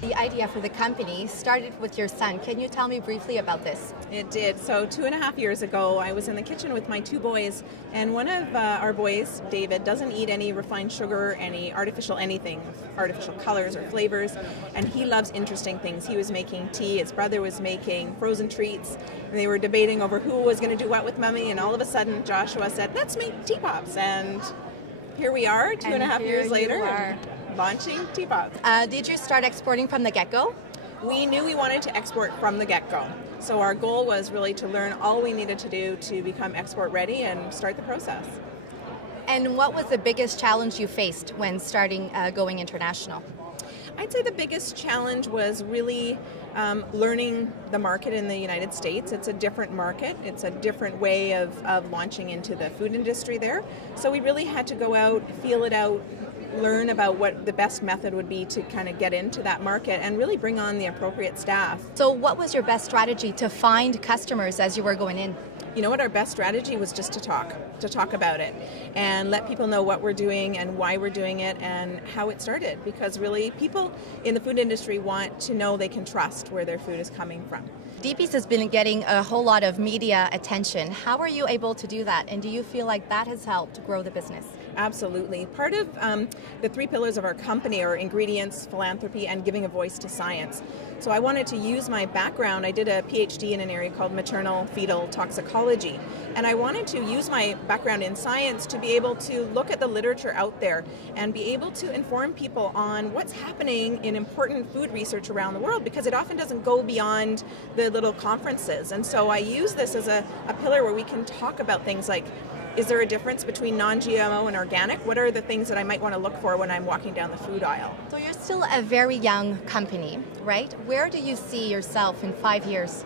The idea for the company started with your son. Can you tell me briefly about this? It did. So 2.5 years ago, I was in the kitchen with my two boys, and one of our boys, David, doesn't eat any refined sugar, any artificial anything, artificial colors or flavors, and he loves interesting things. He was making tea, his brother was making frozen treats, and they were debating over who was going to do what with Mummy, and all of a sudden Joshua said, let's make tea pops, and here we are, 2.5 years later, launching tea pops. Did you start exporting from the get-go? We knew we wanted to export from the get-go. So our goal was really to learn all we needed to do to become export ready and start the process. And what was the biggest challenge you faced when starting going international? I'd say the biggest challenge was really learning the market in the United States. It's a different market. It's a different way of launching into the food industry there. So we really had to go out, feel it out, learn about what the best method would be to kind of get into that market and really bring on the appropriate staff. So what was your best strategy to find customers as you were going in? You know what, our best strategy was just to talk about it and let people know what we're doing and why we're doing it and how it started, because really people in the food industry want to know they can trust where their food is coming from. DeeBee's has been getting a whole lot of media attention. How are you able to do that, and do you feel like that has helped grow the business? Absolutely. Part of the three pillars of our company are ingredients, philanthropy, and giving a voice to science. So I wanted to use my background. I did a PhD in an area called maternal fetal toxicology, and I wanted to use my background in science to be able to look at the literature out there and be able to inform people on what's happening in important food research around the world, because it often doesn't go beyond the little conferences. And so I use this as a pillar where we can talk about things like, is there a difference between non-GMO and organic? What are the things that I might want to look for when I'm walking down the food aisle? So you're still a very young company, right? Where do you see yourself in 5 years?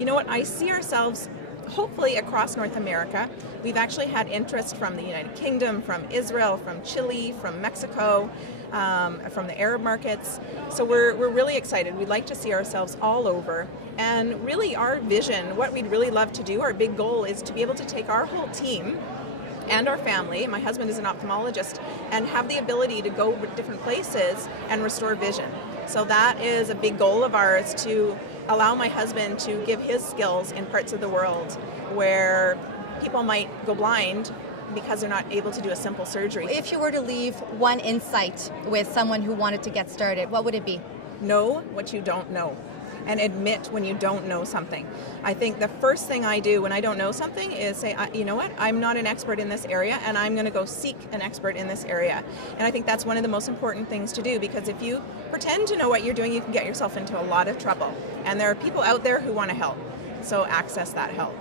You know what, I see ourselves hopefully across North America. We've actually had interest from the United Kingdom, from Israel, from Chile, from Mexico, from the Arab markets. So we're really excited. We'd like to see ourselves all over. And really our vision, what we'd really love to do, our big goal is to be able to take our whole team and our family, my husband is an ophthalmologist, and have the ability to go different places and restore vision. So that is a big goal of ours, to allow my husband to give his skills in parts of the world where people might go blind because they're not able to do a simple surgery. If you were to leave one insight with someone who wanted to get started, what would it be? Know what you don't know, and admit when you don't know something. I think the first thing I do when I don't know something is say, you know what, I'm not an expert in this area, and I'm going to go seek an expert in this area. And I think that's one of the most important things to do, because if you pretend to know what you're doing, you can get yourself into a lot of trouble. And there are people out there who want to help, so access that help.